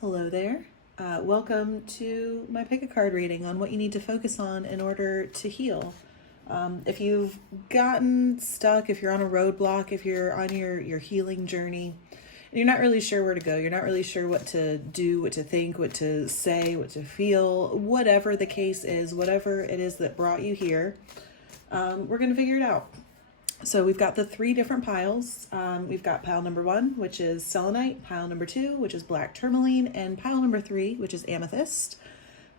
Hello there. Welcome to my pick a card reading on what you need to focus on in order to heal. If you've gotten stuck, if you're on a roadblock, if you're on your healing journey, and you're not really sure where to go, you're not really sure what to do, what to think, what to say, what to feel, whatever the case is, whatever it is that brought you here, we're going to figure it out. So we've got the three different piles. We've got pile number 1, which is selenite, pile number 2, which is black tourmaline, and pile number 3, which is amethyst.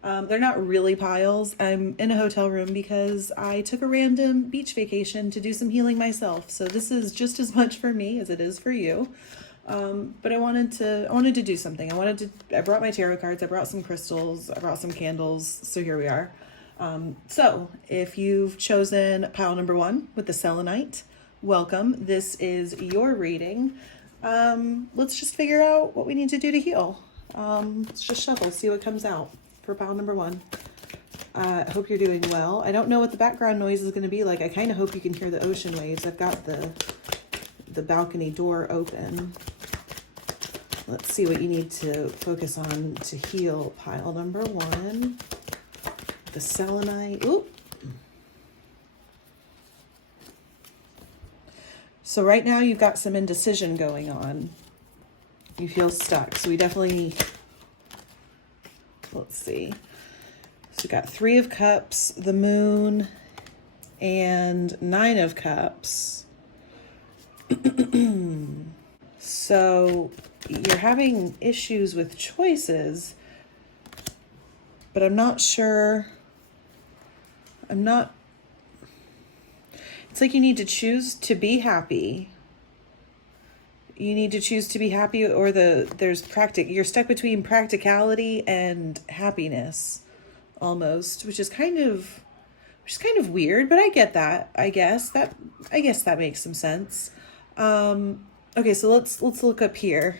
They're not really piles. I'm in a hotel room because I took a random beach vacation to do some healing myself. So this is just as much for me as it is for you. But I wanted to do something. I brought my tarot cards, I brought some crystals, I brought some candles. So here we are. So if you've chosen pile number 1 with the selenite, welcome. This is your reading. Let's just figure out what we need to do to heal. Let's just shuffle, see what comes out for pile number 1. I hope you're doing well. I don't know what the background noise is going to be like. I kind of hope you can hear the ocean waves. I've got the balcony door open. Let's see what you need to focus on to heal pile number 1. The selenite. Ooh. So right now you've got some indecision going on. You feel stuck. So we definitely, let's see. So we got 3 of Cups, the Moon, and 9 of Cups. So you're having issues with choices, but I'm not sure. It's like you need to choose to be happy. You need to choose to be happy, or you're stuck between practicality and happiness almost, which is kind of weird, but I get that. I guess that makes some sense. Okay, so let's look up here.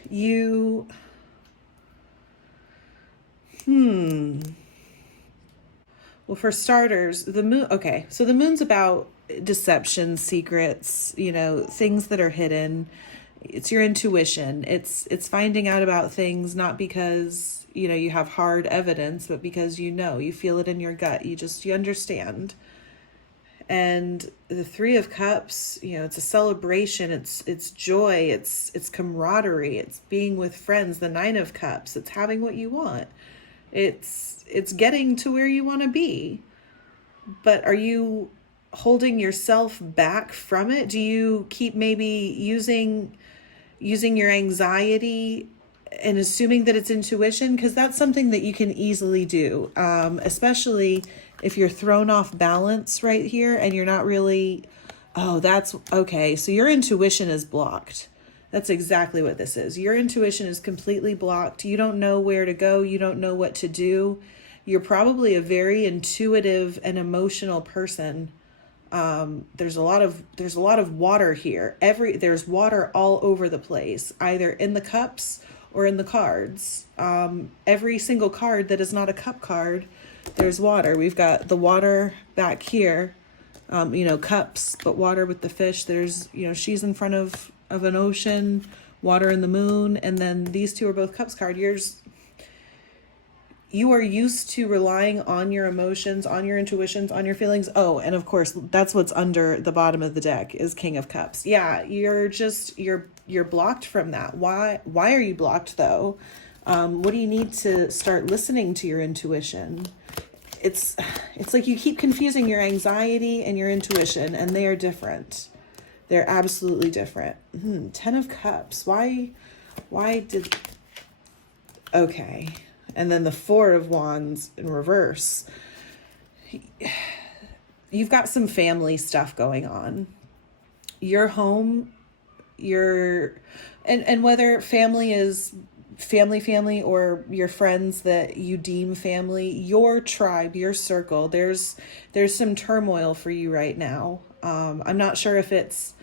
Well, for starters, the moon, okay, so the moon's about deception, secrets, things that are hidden. It's your intuition. It's finding out about things not because, you have hard evidence, but because you feel it in your gut. You understand. And the 3 of Cups, it's a celebration. It's joy. It's camaraderie. It's being with friends. The 9 of Cups, it's having what you want. It's getting to where you want to be. But are you holding yourself back from it? Do you keep maybe using your anxiety and assuming that it's intuition? Because that's something that you can easily do, especially if you're thrown off balance right here and you're not really, that's okay. So your intuition is blocked. That's exactly what this is. Your intuition is completely blocked. You don't know where to go. You don't know what to do. You're probably a very intuitive and emotional person. There's a lot of water here. There's water all over the place, either in the cups or in the cards. Every single card that is not a cup card, there's water. We've got the water back here, cups, but water with the fish. There's, she's in front of an ocean, water and the moon, and then these 2 are both cups card. You are used to relying on your emotions, on your intuitions, on your feelings. Oh, and of course, that's what's under the bottom of the deck is King of Cups. Yeah, you're blocked from that. Why are you blocked though? What do you need to start listening to your intuition? It's like you keep confusing your anxiety and your intuition, and they are different. They're absolutely different. 10 of Cups. Why did... Okay. And then the 4 of Wands in reverse. You've got some family stuff going on. Your home, and whether family is family or your friends that you deem family, your tribe, your circle, there's some turmoil for you right now. I'm not sure if it's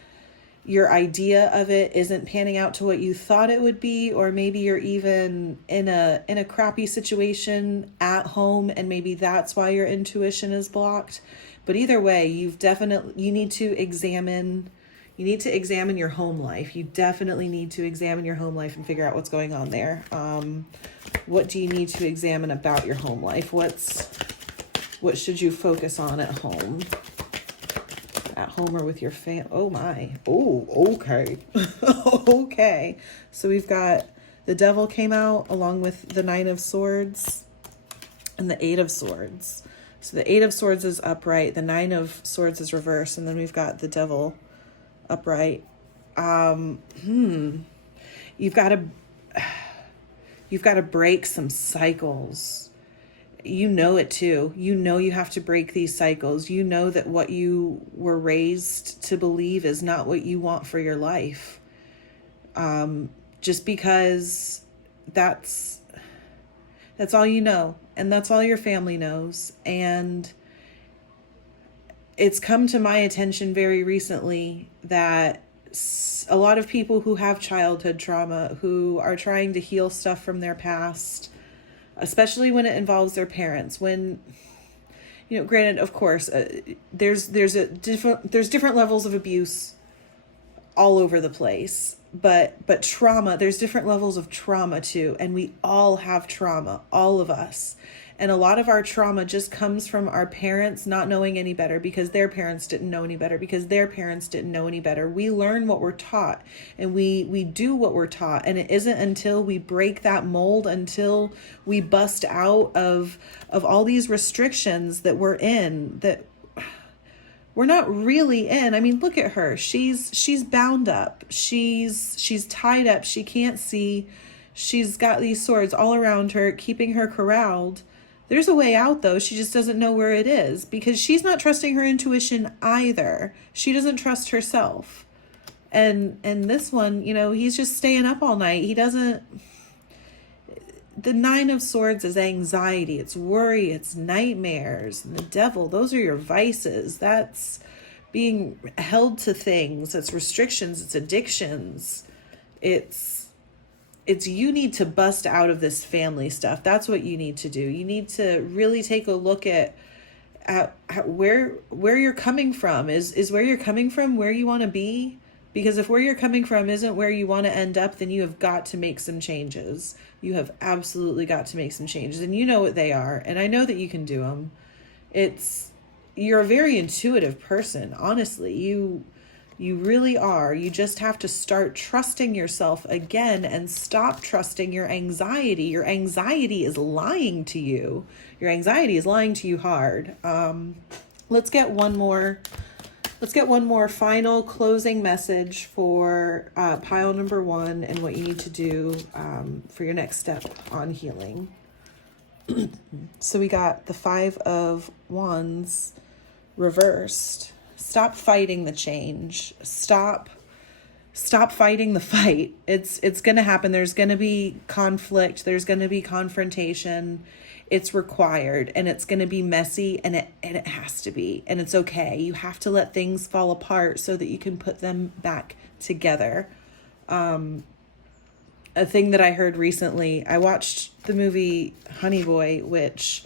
your idea of it isn't panning out to what you thought it would be, or maybe you're even in a crappy situation at home and maybe that's why your intuition is blocked. But either way, you need to examine your home life. You definitely need to examine your home life and figure out what's going on there. What do you need to examine about your home life? What should you focus on at home? At home or with your fam? Oh my. Oh, okay. Okay. So we've got the Devil came out along with the Nine of Swords and the Eight of Swords. So the Eight of Swords is upright, the Nine of Swords is reversed, and then we've got the Devil upright. You've got to break some cycles. You know it too. You know you have to break these cycles. You know that what you were raised to believe is not what you want for your life. Just because that's all you know, and that's all your family knows. And it's come to my attention very recently that a lot of people who have childhood trauma, who are trying to heal stuff from their past, especially when it involves their parents, when, granted, of course, there's different levels of abuse all over the place, but trauma, there's different levels of trauma too, and we all have trauma, all of us. And a lot of our trauma just comes from our parents not knowing any better because their parents didn't know any better, because their parents didn't know any better. We learn what we're taught, and we do what we're taught. And it isn't until we break that mold, until we bust out of all these restrictions that we're in, that we're not really in. I mean, look at her. She's bound up. She's tied up. She can't see. She's got these swords all around her, keeping her corraled. There's a way out, though. She just doesn't know where it is, because she's not trusting her intuition either. She doesn't trust herself. And this one, he's just staying up all night. He doesn't... The Nine of Swords is anxiety, it's worry, it's nightmares. And the Devil, those are your vices. That's being held to things. It's restrictions, it's addictions. It's you need to bust out of this family stuff. That's what you need to do. You need to really take a look at where you're coming from. Is where you're coming from where you want to be? Because if where you're coming from isn't where you want to end up, then you have got to make some changes. You have absolutely got to make some changes, and you know what they are. And I know that you can do them. You're a very intuitive person. Honestly, you really are. You just have to start trusting yourself again and stop trusting your anxiety. Your anxiety is lying to you. Your anxiety is lying to you hard. Let's get one more final closing message for pile number 1 and what you need to do for your next step on healing. So we got the 5 of Wands reversed. Stop fighting the change. Stop fighting the fight. It's going to happen. There's going to be conflict. There's going to be confrontation. It's required, and it's going to be messy, and it has to be, and it's okay. You have to let things fall apart so that you can put them back together. A thing that I heard recently, I watched the movie Honey Boy, which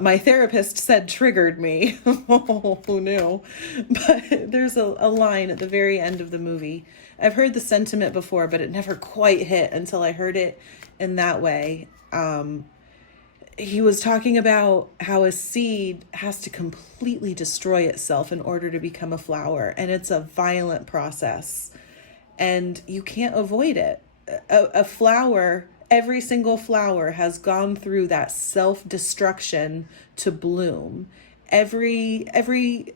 my therapist said triggered me. Oh, who knew? But there's a line at the very end of the movie. I've heard the sentiment before, but it never quite hit until I heard it in that way. He was talking about how a seed has to completely destroy itself in order to become a flower. And it's a violent process, and you can't avoid it. A flower, every single flower has gone through that self-destruction to bloom. Every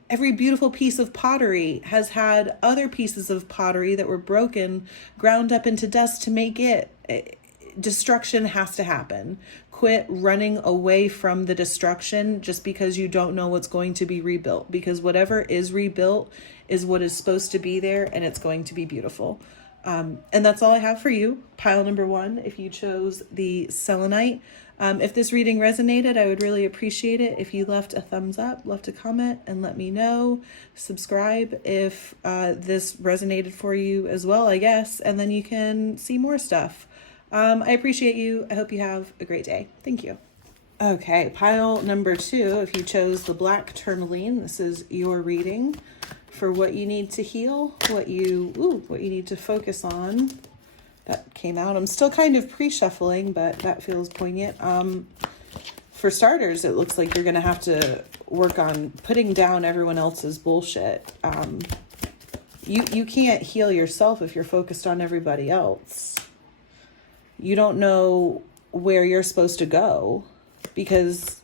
beautiful piece of pottery has had other pieces of pottery that were broken, ground up into dust to make it. Destruction has to happen. Quit running away from the destruction just because you don't know what's going to be rebuilt, because whatever is rebuilt is what is supposed to be there, and it's going to be beautiful. And that's all I have for you. Pile number 1, if you chose the selenite. If this reading resonated, I would really appreciate it if you left a thumbs up, left a comment, and let me know. Subscribe if this resonated for you as well, I guess, and then you can see more stuff. I appreciate you. I hope you have a great day. Thank you. Okay, pile number 2, if you chose the black tourmaline, this is your reading for what you need to heal, what you need to focus on that came out. I'm still kind of pre-shuffling, but that feels poignant. For starters, it looks like you're going to have to work on putting down everyone else's bullshit. You can't heal yourself if you're focused on everybody else. You don't know where you're supposed to go, because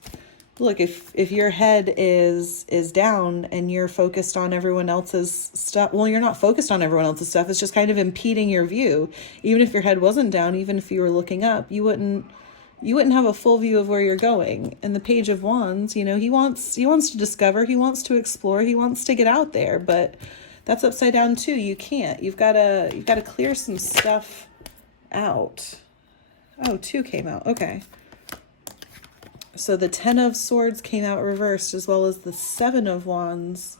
look, if your head is down and you're focused on everyone else's stuff, well, you're not focused on everyone else's stuff. It's just kind of impeding your view. Even if your head wasn't down, even if you were looking up, you wouldn't have a full view of where you're going. And the Page of Wands, you know, he wants to discover, he wants to explore, he wants to get out there, but that's upside down too. You can't. You've got to clear some stuff out. Oh, 2 came out. Okay. So the 10 of Swords came out reversed, as well as the 7 of Wands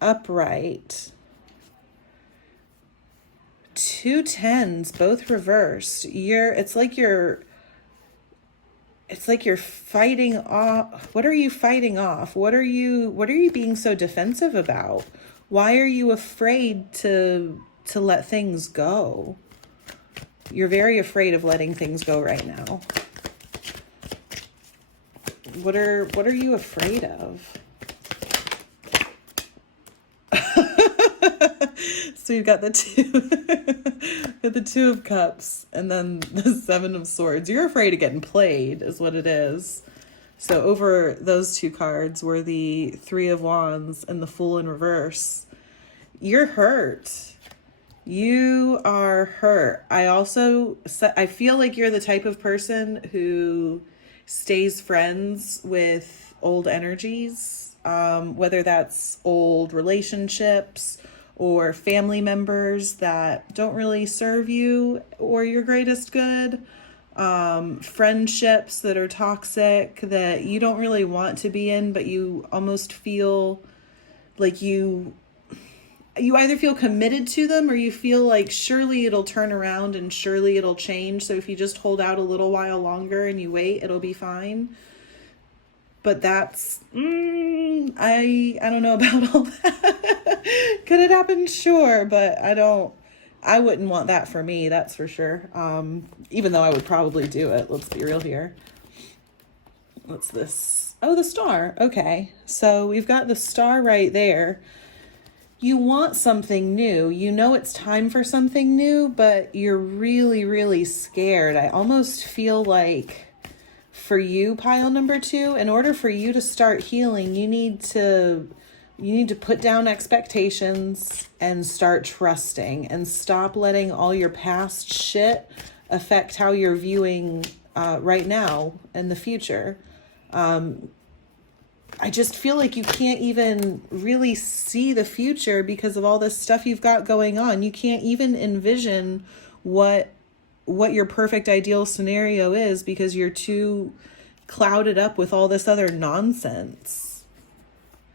upright. 2 10s, both reversed. It's like you're fighting off. What are you fighting off? What are you being so defensive about? Why are you afraid to let things go? You're very afraid of letting things go right now. What are you afraid of? So you've got the 2 of Cups and then the 7 of Swords. You're afraid of getting played is what it is. So over those 2 cards were the 3 of Wands and the Fool in reverse. You're hurt. You are hurt. I feel like you're the type of person who stays friends with old energies, whether that's old relationships or family members that don't really serve you or your greatest good, friendships that are toxic that you don't really want to be in, but you almost feel like you either feel committed to them or you feel like surely it'll turn around and surely it'll change. So if you just hold out a little while longer and you wait, it'll be fine. But that's, I don't know about all that. Could it happen? Sure. But I wouldn't want that for me. That's for sure. Even though I would probably do it. Let's be real here. What's this? Oh, the Star. Okay. So we've got the Star right there. You want something new. You know it's time for something new, but you're really, really scared. I almost feel like for you, pile number 2, in order for you to start healing, you need to put down expectations and start trusting and stop letting all your past shit affect how you're viewing right now and the future. I just feel like you can't even really see the future because of all this stuff you've got going on. You can't even envision what your perfect ideal scenario is because you're too clouded up with all this other nonsense.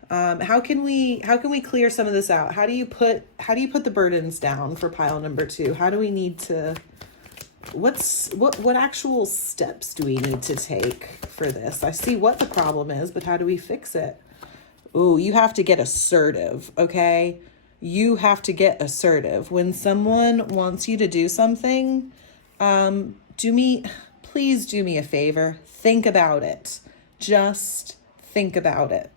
How can we clear some of this out? How do you put the burdens down for pile number 2? How do we need to what actual steps do we need to take for this? I see what the problem is, but how do we fix it? Ooh, you have to get assertive, okay? You have to get assertive. When someone wants you to do something, please do me a favor. Think about it. Just think about it.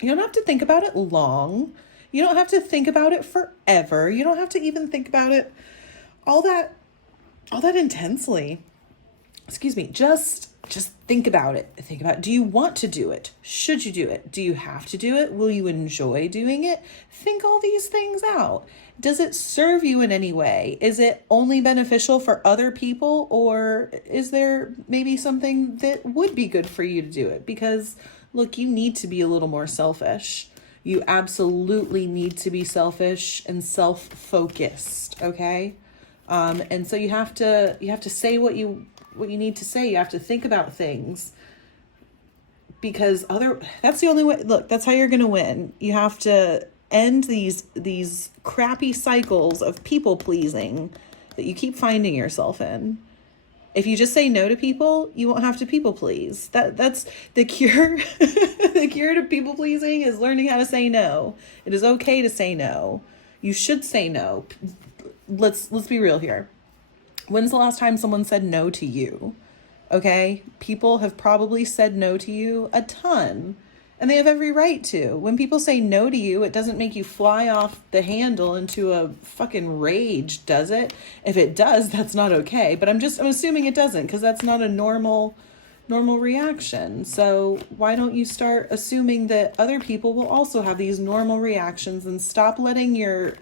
You don't have to think about it long. You don't have to think about it forever. You don't have to even think about it all that intensely. Excuse me. Just think about it. Think about, do you want to do it? Should you do it? Do you have to do it? Will you enjoy doing it? Think all these things out. Does it serve you in any way? Is it only beneficial for other people, or is there maybe something that would be good for you to do it? Because look, you need to be a little more selfish. You absolutely need to be selfish and self-focused, okay? And so you have to say what you need to say. You have to think about things, because that's the only way. Look, that's how you're going to win. You have to end these crappy cycles of people pleasing that you keep finding yourself in. If you just say no to people, you won't have to people please. That's the cure. The cure to people pleasing is learning how to say no. It is okay to say no. You should say no. let's be real here. When's the last time someone said no to you? Okay? People have probably said no to you a ton. And they have every right to. When people say no to you, it doesn't make you fly off the handle into a fucking rage, does it? If it does, that's not okay. But I'm assuming it doesn't, because that's not a normal reaction. So why don't you start assuming that other people will also have these normal reactions, and stop letting your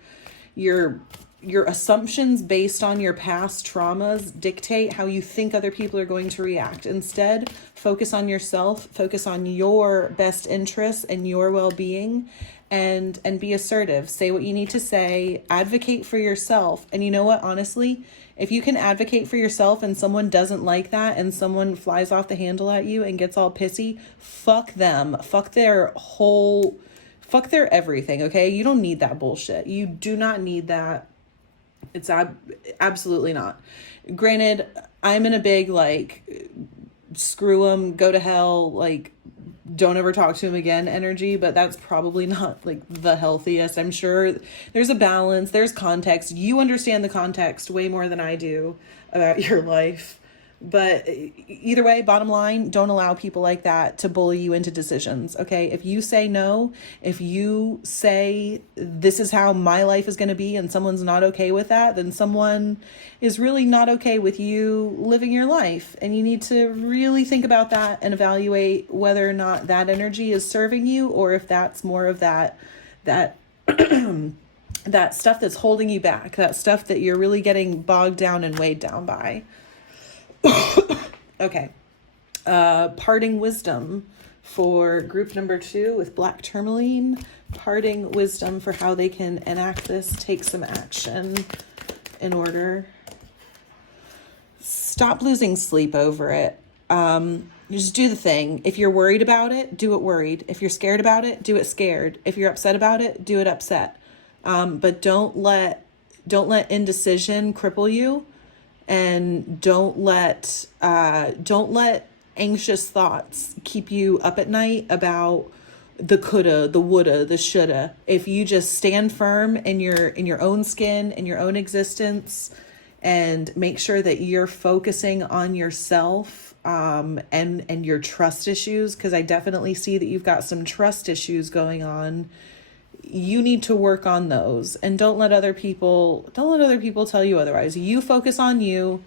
assumptions based on your past traumas dictate how you think other people are going to react. Instead, focus on yourself, focus on your best interests and your well-being, and be assertive. Say what you need to say, advocate for yourself. And you know what, honestly, if you can advocate for yourself and someone doesn't like that and someone flies off the handle at you and gets all pissy, fuck them. Fuck their everything, okay? You don't need that bullshit. You do not need that. It's absolutely not. Granted, I'm in a big, like, screw them, go to hell, like, don't ever talk to him again energy, but that's probably not, like, the healthiest. I'm sure there's a balance, there's context. You understand the context way more than I do about your life. But either way, bottom line, don't allow people like that to bully you into decisions, okay? If you say no, if you say this is how my life is going to be and someone's not okay with that, then someone is really not okay with you living your life. And you need to really think about that and evaluate whether or not that energy is serving you, or if that's more of that that stuff that's holding you back, that stuff that you're really getting bogged down and weighed down by. Okay. Parting wisdom for group number 2 with black tourmaline. Parting wisdom for how they can enact this, take some action in order. Stop losing sleep over it. Just do the thing. If you're worried about it, do it worried. If you're scared about it, do it scared. If you're upset about it, do it upset. But don't let indecision cripple you. And don't let anxious thoughts keep you up at night about the coulda, the woulda, the shoulda. If you just stand firm in your own skin, in your own existence, and make sure that you're focusing on yourself, and your trust issues, because I definitely see that you've got some trust issues going on. You need to work on those, and don't let other people tell you otherwise. You focus on you.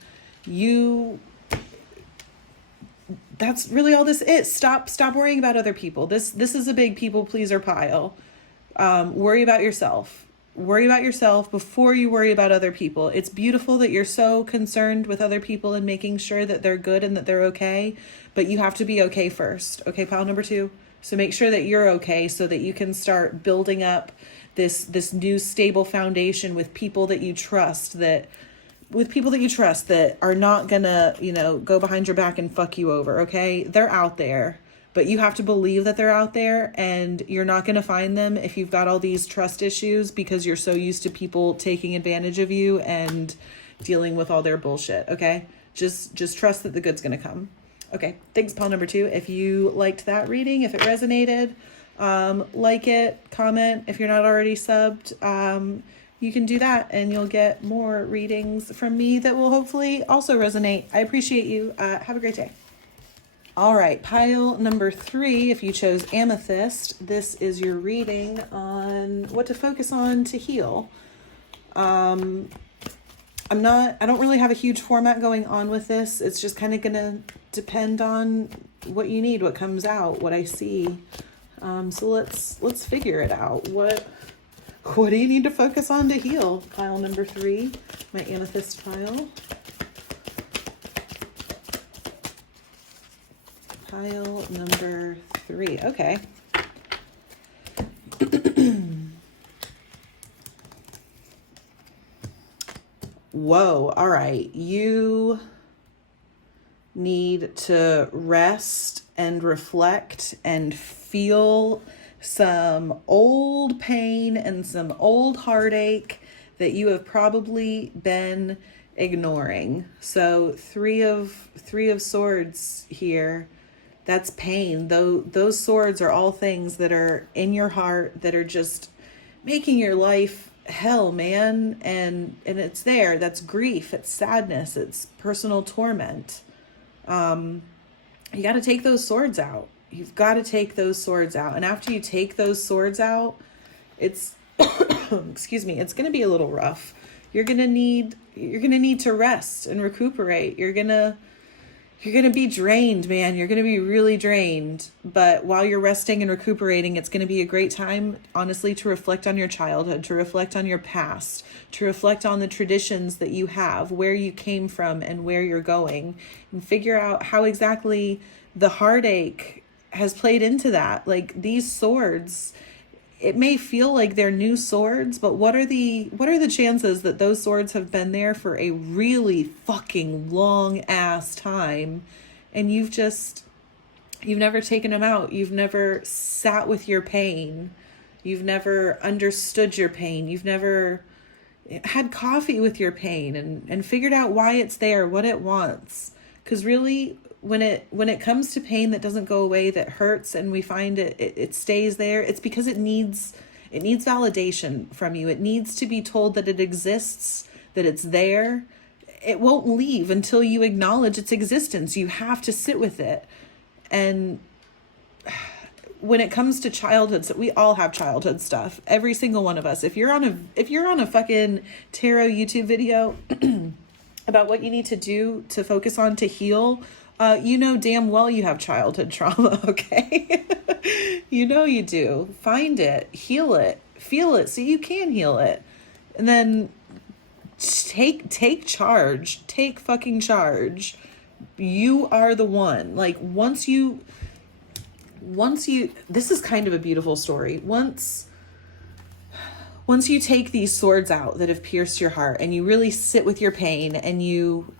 That's really all this is. Stop worrying about other people. This is a big people pleaser pile. Worry about yourself. Worry about yourself before you worry about other people. It's beautiful that you're so concerned with other people and making sure that they're good and that they're okay, but you have to be okay first. Okay, pile number 2. So make sure that you're okay so that you can start building up this new stable foundation with people that you trust, that are not gonna, go behind your back and fuck you over, okay? They're out there, but you have to believe that they're out there, and you're not gonna find them if you've got all these trust issues because you're so used to people taking advantage of you and dealing with all their bullshit, okay? Just trust that the good's gonna come. Okay, thanks, pile number 2. If you liked that reading, if it resonated, like it, comment. If you're not already subbed, you can do that, and you'll get more readings from me that will hopefully also resonate. I appreciate you. Have a great day. All right, pile number 3, if you chose Amethyst, this is your reading on what to focus on to heal. I don't really have a huge format going on with this. It's just kind of going to depend on what you need, what comes out, what I see. So let's figure it out. What do you need to focus on to heal? Pile number 3, my amethyst pile. Pile number 3. Okay. Whoa. All right. You need to rest and reflect and feel some old pain and some old heartache that you have probably been ignoring. So three of swords here. That's pain. Though those swords are all things that are in your heart that are just making your life hell, man. And it's there. That's grief. It's sadness. It's personal torment. You got to take those swords out. You've got to take those swords out. And after you take those swords out, it's, excuse me, it's going to be a little rough. You're going to need to rest and recuperate. You're going to be drained, man. You're going to be really drained. But while you're resting and recuperating, it's going to be a great time, honestly, to reflect on your childhood, to reflect on your past, to reflect on the traditions that you have, where you came from and where you're going, and figure out how exactly the heartache has played into that. Like, these swords, it may feel like they're new swords, but what are the chances that those swords have been there for a really fucking long ass time, and you've never taken them out. You've never sat with your pain. You've never understood your pain. You've never had coffee with your pain and figured out why it's there, what it wants. Because really, when it comes to pain that doesn't go away, that hurts, and we find it stays there, it's because it needs validation from you. It needs to be told that it exists, that it's there. It won't leave until you acknowledge its existence. You have to sit with it. And when it comes to childhood, so we all have childhood stuff. Every single one of us. If you're on a fucking tarot YouTube video about what you need to do to focus on to heal, you know damn well you have childhood trauma, okay? You know you do. Find it, heal it, feel it so you can heal it. And then take charge. Take fucking charge. You are the one. Like, once you, this is kind of a beautiful story. Once you take these swords out that have pierced your heart, and you really sit with your pain, and you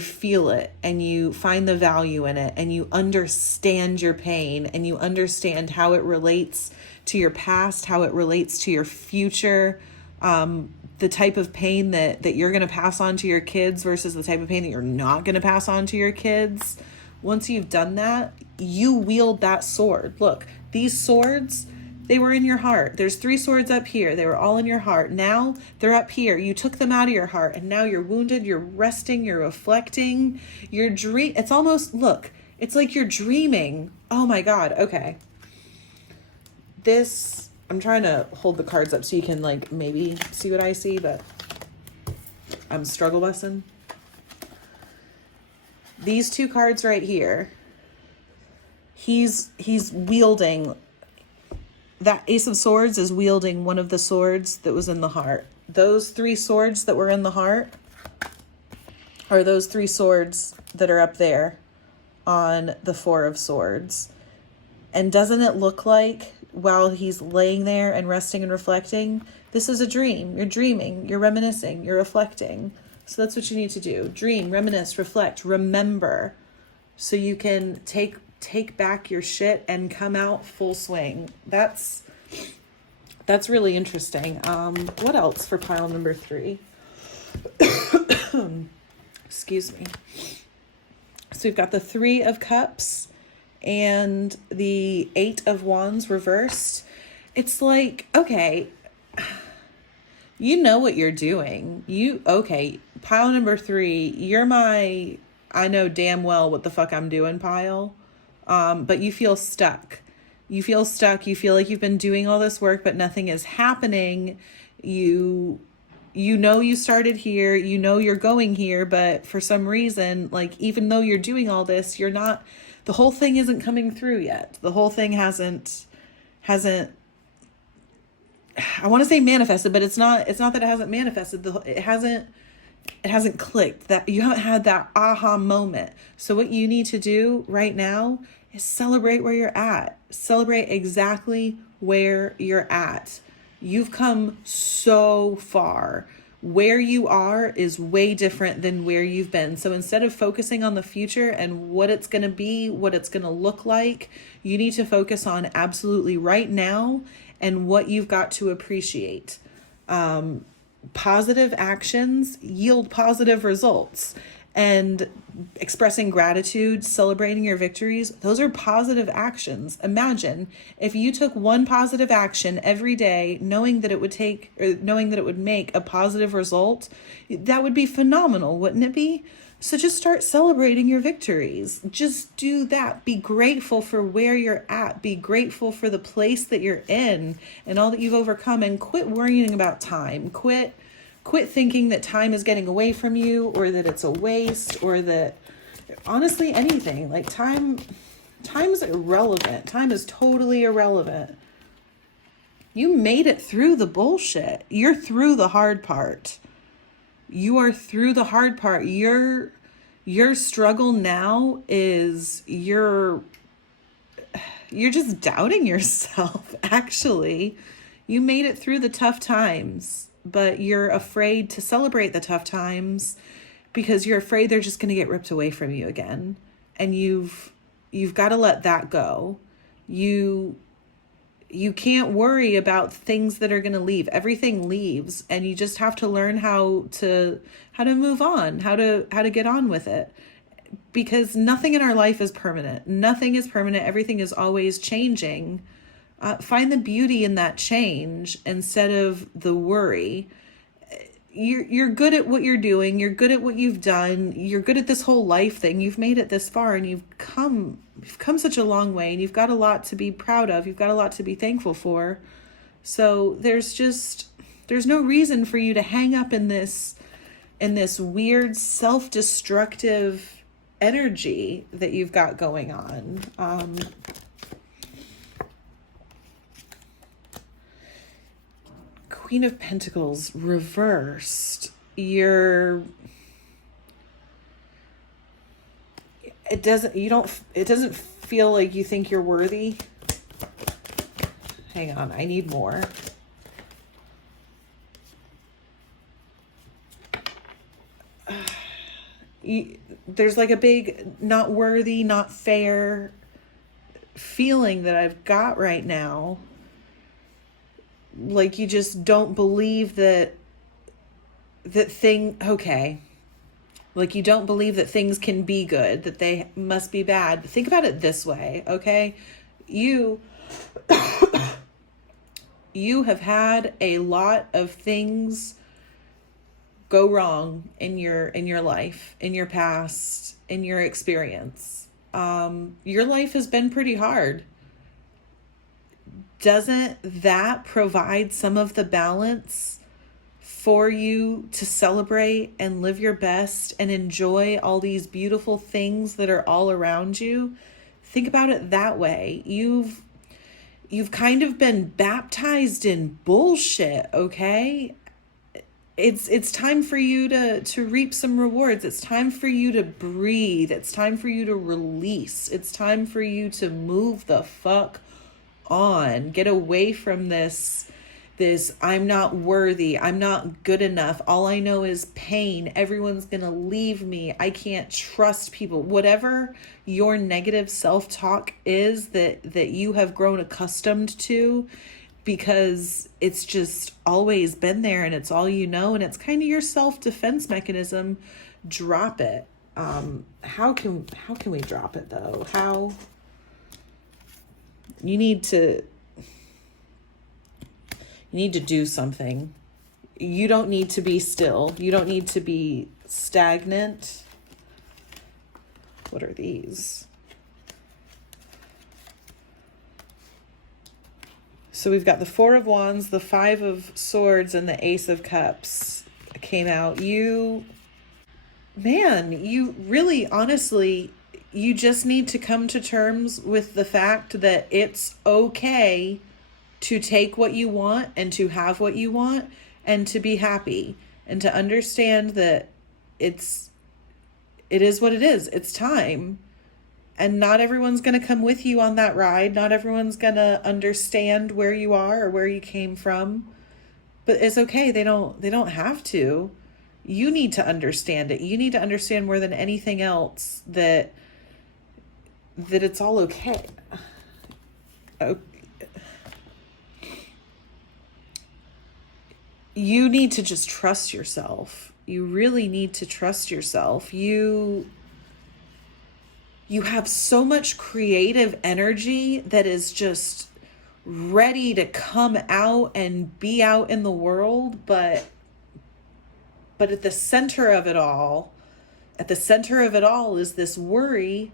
feel it, and you find the value in it, and you understand your pain, and you understand how it relates to your past, how it relates to your future, the type of pain that you're going to pass on to your kids versus the type of pain that you're not going to pass on to your kids. Once you've done that, you wield that sword. Look, these swords, they were in your heart. There's 3 swords up here. They were all in your heart. Now they're up here. You took them out of your heart, and now you're wounded. You're resting. You're reflecting. It's almost, look, it's like you're dreaming. Oh my God. Okay. I'm trying to hold the cards up so you can like maybe see what I see, but I'm struggle busing. These 2 cards right here, he's wielding, that Ace of Swords is wielding one of the swords that was in the heart. Those 3 swords that were in the heart are those 3 swords that are up there on the 4 of Swords. And doesn't it look like, while he's laying there and resting and reflecting, this is a dream. You're dreaming, you're reminiscing, you're reflecting. So that's what you need to do. Dream, reminisce, reflect, remember, so you can take back your shit and come out full swing. That's really interesting. What else for pile number 3? Excuse me. So we've got the 3 of Cups and the 8 of Wands reversed. It's like, okay, you know what you're doing. Okay, pile number 3, you're my, I know damn well what the fuck I'm doing pile. But you feel stuck. You feel stuck. You feel like you've been doing all this work, but nothing is happening. You know you started here, you know you're going here, but for some reason, like, even though you're doing all this, you're not, the whole thing isn't coming through yet. The whole thing hasn't, I want to say manifested, but it's not that it hasn't manifested. It hasn't clicked. That you haven't had that aha moment. So what you need to do right now is celebrate where you're at. Celebrate exactly where you're at. You've come so far. Where you are is way different than where you've been. So instead of focusing on the future and what it's going to be, what it's going to look like, you need to focus on absolutely right now and what you've got to appreciate. Positive actions yield positive results. And expressing gratitude, celebrating your victories, those are positive actions. Imagine if you took one positive action every day, knowing that it would make a positive result. That would be phenomenal, wouldn't it be? So just start celebrating your victories. Just do that. Be grateful for where you're at. Be grateful for the place that you're in and all that you've overcome, and quit worrying about time. Quit thinking that time is getting away from you, or that it's a waste, or that, honestly, anything. Like time is irrelevant. Time is totally irrelevant. You made it through the bullshit. You're through the hard part. You are through the hard part. Your struggle now is you're just doubting yourself, actually. You made it through the tough times, but you're afraid to celebrate the tough times because you're afraid they're just going to get ripped away from you again. And you've got to let that go. You can't worry about things that are going to leave. Everything leaves, and you just have to learn how to move on, how to get on with it. Because nothing in our life is permanent. Nothing is permanent. Everything is always changing. Find the beauty in that change instead of the worry. You're good at what you're doing. You're good at what you've done. You're good at this whole life thing. You've made it this far, and you've come such a long way, and you've got a lot to be proud of. You've got a lot to be thankful for. So there's no reason for you to hang up in this weird self-destructive energy that you've got going on. Queen of Pentacles reversed. It doesn't feel like you think you're worthy. Hang on, I need more. There's like a big not worthy, not fair feeling that I've got right now. Like you just don't believe that okay. Like you don't believe that things can be good, that they must be bad. But think about it this way, okay? You have had a lot of things go wrong in your life, in your past, in your experience. Your life has been pretty hard. Doesn't that provide some of the balance for you to celebrate and live your best and enjoy all these beautiful things that are all around you? Think about it that way. You've kind of been baptized in bullshit, okay? It's time for you to reap some rewards. It's time for you to breathe. It's time for you to release. It's time for you to move the fuck on. Get away from this I'm not worthy, I'm not good enough, all I know is pain, everyone's gonna leave me, I can't trust people. Whatever your negative self-talk is that you have grown accustomed to because it's just always been there and it's all you know and it's kind of your self-defense mechanism, drop it. How can we drop it though? How? You need to do something. You don't need to be still. You don't need to be stagnant. What are these? So we've got the Four of Wands, the Five of Swords, and the Ace of Cups came out. You really, honestly, you just need to come to terms with the fact that it's okay to take what you want and to have what you want and to be happy and to understand that it is what it is. It's time. And not everyone's going to come with you on that ride. Not everyone's going to understand where you are or where you came from. But it's okay. They don't have to. You need to understand it. You need to understand more than anything else that it's all okay. You need to just trust yourself. You really need to trust yourself. You have so much creative energy that is just ready to come out and be out in the world, but at the center of it all, is this worry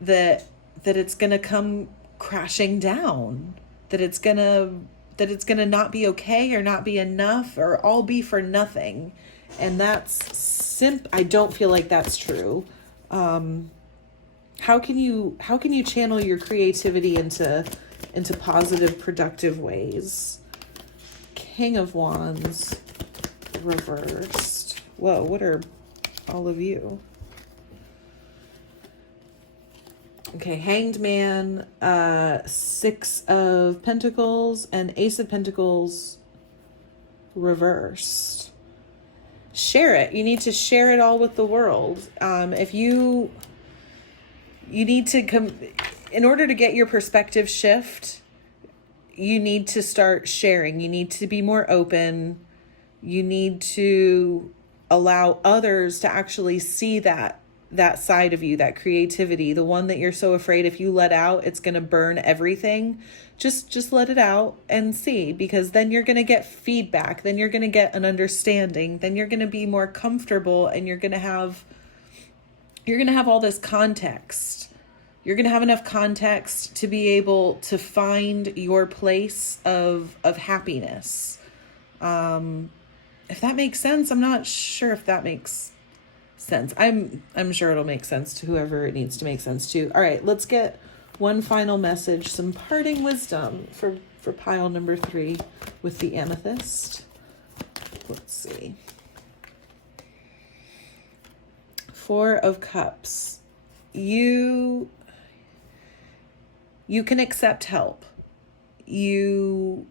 that it's going to come crashing down, that it's going to not be okay or not be enough or all be for nothing. And that's I don't feel like that's true. How can you channel your creativity into positive, productive ways? King of Wands reversed. Whoa, what are all of you? Okay, Hanged Man, Six of Pentacles, and Ace of Pentacles reversed. Share it. You need to share it all with the world. If you need to in order to get your perspective shift, you need to start sharing. You need to be more open. You need to allow others to actually see that side of you, that creativity, the one that you're so afraid if you let out, it's going to burn everything. Just let it out and see, because then you're going to get feedback. Then you're going to get an understanding. Then you're going to be more comfortable, and you're going to have all this context. You're going to have enough context to be able to find your place of happiness. If that makes sense, I'm not sure if that makes sense. I'm sure it'll make sense to whoever it needs to make sense to. All right, let's get one final message, some parting wisdom for pile number 3 with the amethyst. Let's see. 4 of Cups. You can accept help. You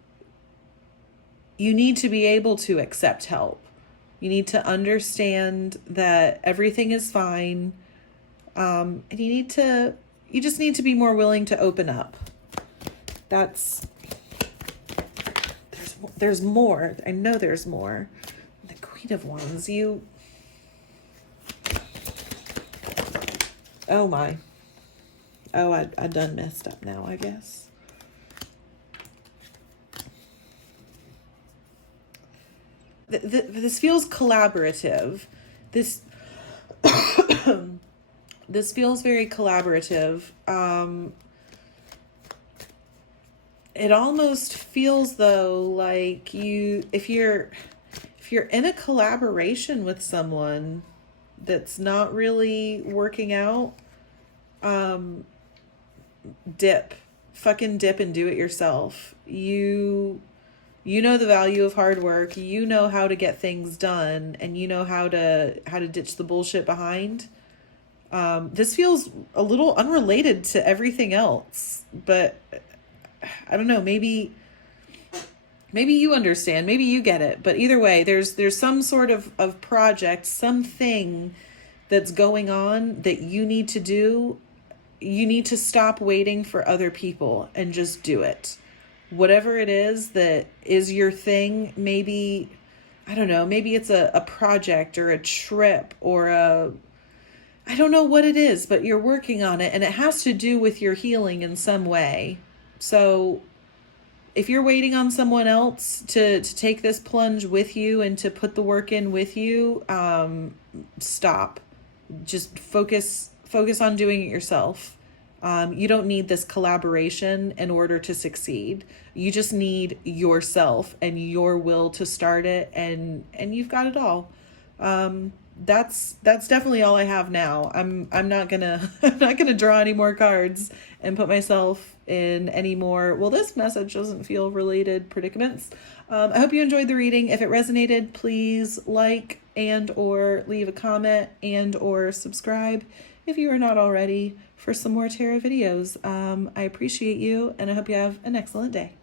need to be able to accept help. You need to understand that everything is fine. And you just need to be more willing to open up. There's more. I know there's more. The Queen of Wands, oh my. Oh, I done messed up now, I guess. This feels collaborative. This feels very collaborative. It almost feels though like if you're in a collaboration with someone that's not really working out, fucking dip and do it yourself. You know the value of hard work. You know how to get things done, and you know how to ditch the bullshit behind. This feels a little unrelated to everything else, but I don't know, maybe you understand, maybe you get it, but either way, there's some sort of project, something that's going on that you need to do. You need to stop waiting for other people and just do it. Whatever it is that is your thing, maybe, I don't know, maybe it's a project or a trip or I don't know what it is, but you're working on it and it has to do with your healing in some way. So if you're waiting on someone else to take this plunge with you and to put the work in with you, stop. Just focus on doing it yourself. You don't need this collaboration in order to succeed. You just need yourself and your will to start it, and you've got it all. That's definitely all I have now. I'm not gonna draw any more cards and put myself in any more, well, this message doesn't feel related predicaments. I hope you enjoyed the reading. If it resonated, please like and or leave a comment and or subscribe if you are not already for some more tarot videos. I appreciate you, and I hope you have an excellent day.